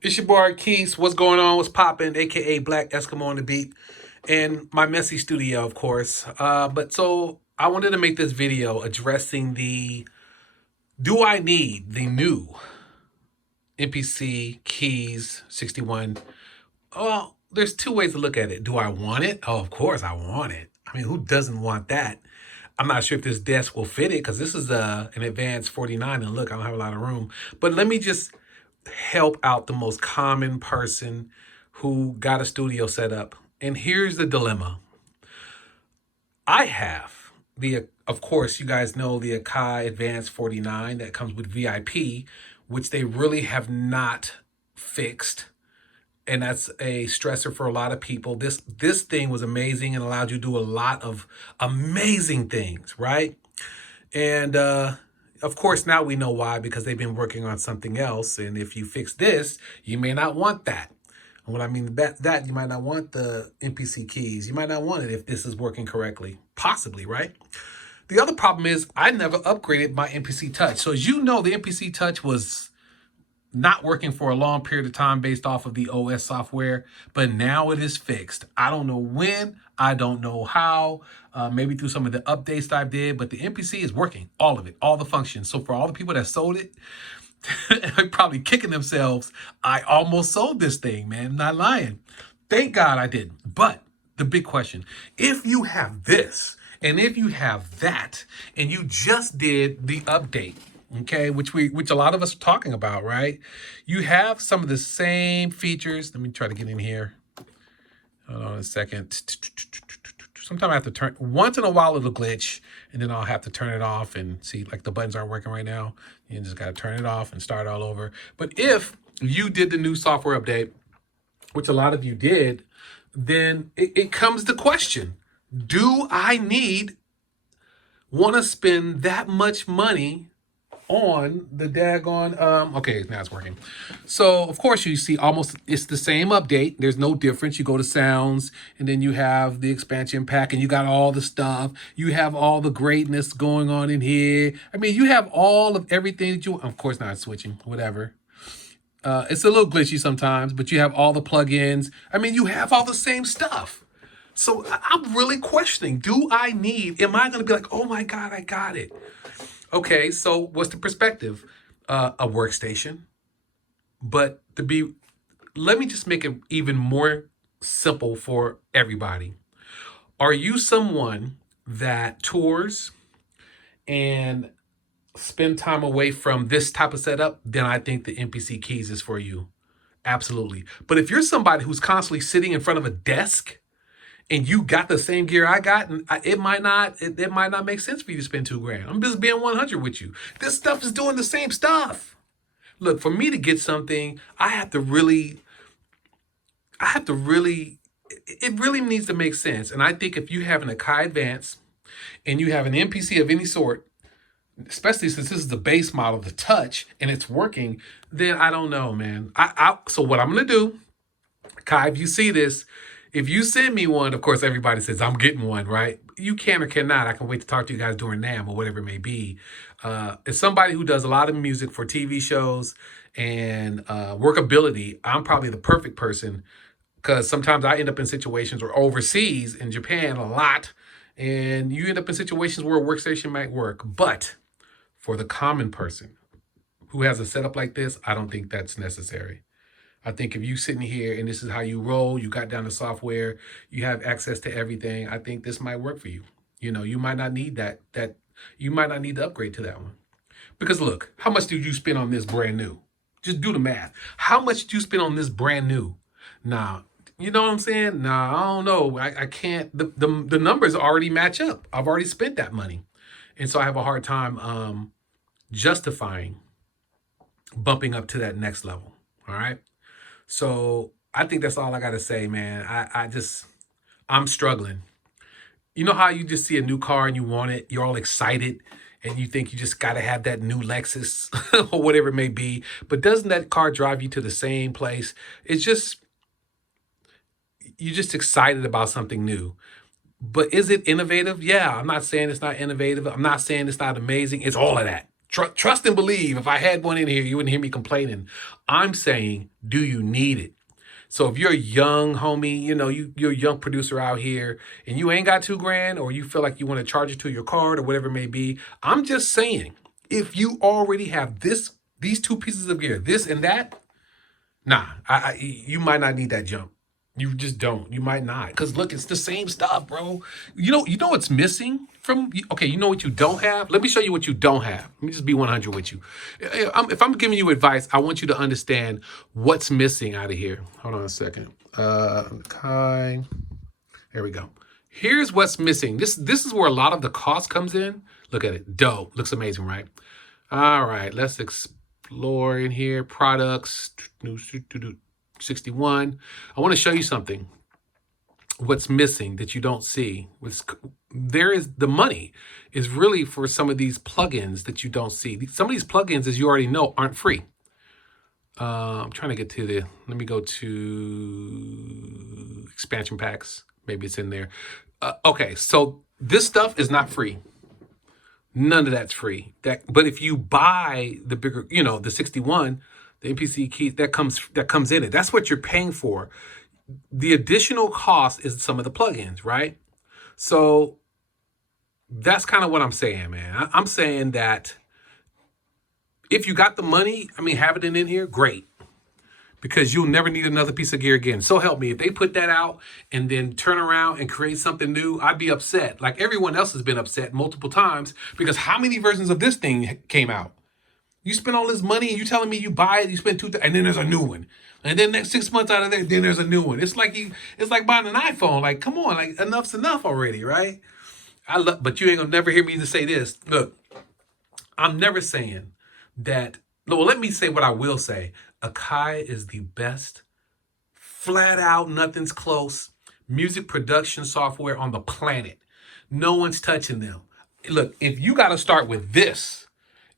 It's your boy Keys. What's going on? What's poppin'? AKA Black Eskimo on the beat, and my messy studio, of course. But so I wanted to make this video addressing the do I need the new NPC Keys 61? Well, there's two ways to look at it. Do I want it? Oh, of course I want it. I mean, who doesn't want that? I'm not sure if this desk will fit it because this is an advanced 49, and look, I don't have a lot of room. But let me just help out the most common person who got a studio set up. And here's the dilemma. I have of course, you guys know the Akai Advanced 49 that comes with VIP, which they really have not fixed. And that's a stressor for a lot of people. This thing was amazing and allowed you to do a lot of amazing things, right? And of course, now we know why, because they've been working on something else. And if you fix this, you may not want that. And what I mean that you might not want the NPC keys. You might not want it if this is working correctly, possibly, right? The other problem is I never upgraded my NPC Touch. So as you know, the NPC Touch was not working for a long period of time based off of the OS software, but now it is fixed. I don't know when, I don't know how, maybe through some of the updates that I did, but the NPC is working, all of it, all the functions. So for all the people that sold it, they're probably kicking themselves. I almost sold this thing, man, I'm not lying. Thank God I didn't. But the big question, if you have this, and if you have that, and you just did the update, okay, which a lot of us are talking about, right? You have some of the same features. Let me try to get in here. Hold on a second. Sometimes I have to turn, once in a while it'll glitch, and then I'll have to turn it off and see, like the buttons aren't working right now. You just got to turn it off and start all over. But if you did the new software update, which a lot of you did, then it comes to question, do I want to spend that much money on the daggone okay, now it's working. So of course you see almost it's the same update. There's no difference. You go to sounds, and then you have the expansion pack, and you got all the stuff. You have all the greatness going on in here. I mean, you have all of everything that you, of course not switching, whatever. It's a little glitchy sometimes, but you have all the plugins. I mean, you have all the same stuff. So I'm really questioning, am I going to be like, oh my God, I got it. Okay, so what's the perspective? A workstation. But let me just make it even more simple for everybody. Are you someone that tours and spend time away from this type of setup? Then I think the NPC Keys is for you. Absolutely. But if you're somebody who's constantly sitting in front of a desk and you got the same gear I got, and it might not make sense for you to spend $2,000. I'm just being 100 with you. This stuff is doing the same stuff. Look, for me to get something, it really needs to make sense. And I think if you have an Akai Advance and you have an NPC of any sort, especially since this is the base model, the Touch, and it's working, then I don't know, man. So what I'm gonna do, Kai, if you see this, if you send me one, of course, everybody says I'm getting one, right? You can or cannot. I can wait to talk to you guys during NAMM or whatever it may be. As somebody who does a lot of music for TV shows and workability, I'm probably the perfect person, because sometimes I end up in situations or overseas in Japan a lot, and you end up in situations where a workstation might work. But for the common person who has a setup like this, I don't think that's necessary. I think if you sitting here and this is how you roll, you got down the software, you have access to everything, I think this might work for you. You know, you might not need you might not need to upgrade to that one. Because look, how much did you spend on this brand new? Just do the math. How much did you spend on this brand new? Now, you know what I'm saying? Nah, I don't know. I can't, the numbers already match up. I've already spent that money. And so I have a hard time justifying bumping up to that next level. All right. So I think that's all I got to say, man. I'm struggling. You know how you just see a new car and you want it, you're all excited, and you think you just got to have that new Lexus or whatever it may be. But doesn't that car drive you to the same place? You're just excited about something new. But is it innovative? Yeah, I'm not saying it's not innovative. I'm not saying it's not amazing. It's all of that. Trust and believe. If I had one in here, you wouldn't hear me complaining. I'm saying, do you need it? So if you're a young homie, you know, you're a young producer out here and you ain't got $2,000, or you feel like you want to charge it to your card or whatever it may be, I'm just saying, if you already have these two pieces of gear, this and that, nah, you might not need that jump. You just don't. You might not. Because look, it's the same stuff, bro. You know what's missing from, okay, you know what you don't have? Let me show you what you don't have. Let me just be 100 with you. If I'm giving you advice, I want you to understand what's missing out of here. Hold on a second. Kai. There we go. Here's what's missing. This is where a lot of the cost comes in. Look at it. Dope. Looks amazing, right? All right. Let's explore in here. Products. 61. I want to show you something. What's missing that you don't see? There is the money is really for some of these plugins that you don't see. Some of these plugins, as you already know, aren't free. I'm trying to get to the. Let me go to expansion packs. Maybe it's in there. Okay, so this stuff is not free. None of that's free. But if you buy the bigger, you know, the 61. The NPC Keys that comes in it. That's what you're paying for. The additional cost is some of the plugins, right? So that's kind of what I'm saying, man. I'm saying that if you got the money, I mean, having it in here, great. Because you'll never need another piece of gear again. So help me. If they put that out and then turn around and create something new, I'd be upset. Like everyone else has been upset multiple times because how many versions of this thing came out? You spend all this money and you telling me you buy it, you spend and then there's a new one. And then next 6 months out of there, then there's a new one. It's like buying an iPhone. Like, come on, like enough's enough already, right? But you ain't gonna never hear me to say this. Look, I'm never saying that. Well, let me say what I will say. Akai is the best, flat out, nothing's close, music production software on the planet. No one's touching them. Look, if you gotta start with this,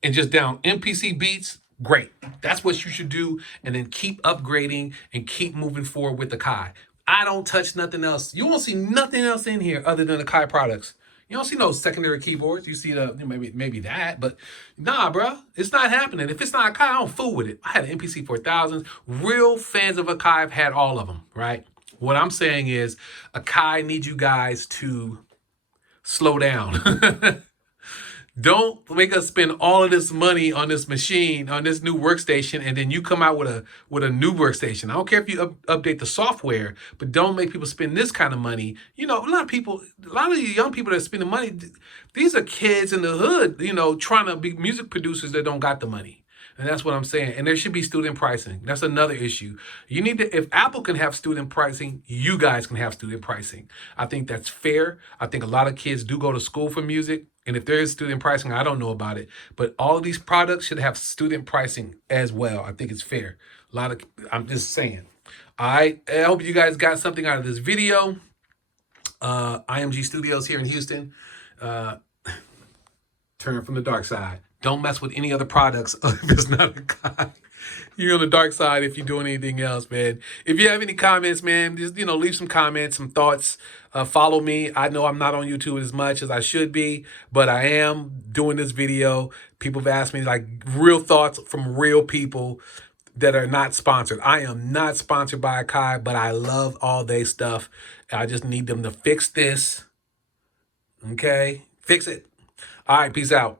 and just down MPC beats, great. That's what you should do. And then keep upgrading and keep moving forward with the Kai. I don't touch nothing else. You won't see nothing else in here other than the Kai products. You don't see no secondary keyboards. You see maybe that, but nah, bro, it's not happening. If it's not a Kai, I don't fool with it. I had an MPC 4000. Real fans of Akai have had all of them, right? What I'm saying is Akai needs you guys to slow down. Don't make us spend all of this money on this machine, on this new workstation, and then you come out with a new workstation. I don't care if you update the software, but don't make people spend this kind of money. You know, a lot of you young people that are spending money, these are kids in the hood, you know, trying to be music producers that don't got the money. And that's what I'm saying. And there should be student pricing. That's another issue. You need to, if Apple can have student pricing, you guys can have student pricing. I think that's fair. I think a lot of kids do go to school for music. And if there is student pricing, I don't know about it. But all of these products should have student pricing as well. I think it's fair. I'm just saying. I hope you guys got something out of this video. IMG Studios here in Houston. Turn from the dark side. Don't mess with any other products if it's not a guy. You're on the dark side if you're doing anything else, man. If you have any comments, man, just, leave some comments, some thoughts. Follow me. I know I'm not on YouTube as much as I should be, but I am doing this video. People have asked me, like, real thoughts from real people that are not sponsored. I am not sponsored by Akai, but I love all their stuff. I just need them to fix this. Okay? Fix it. All right, peace out.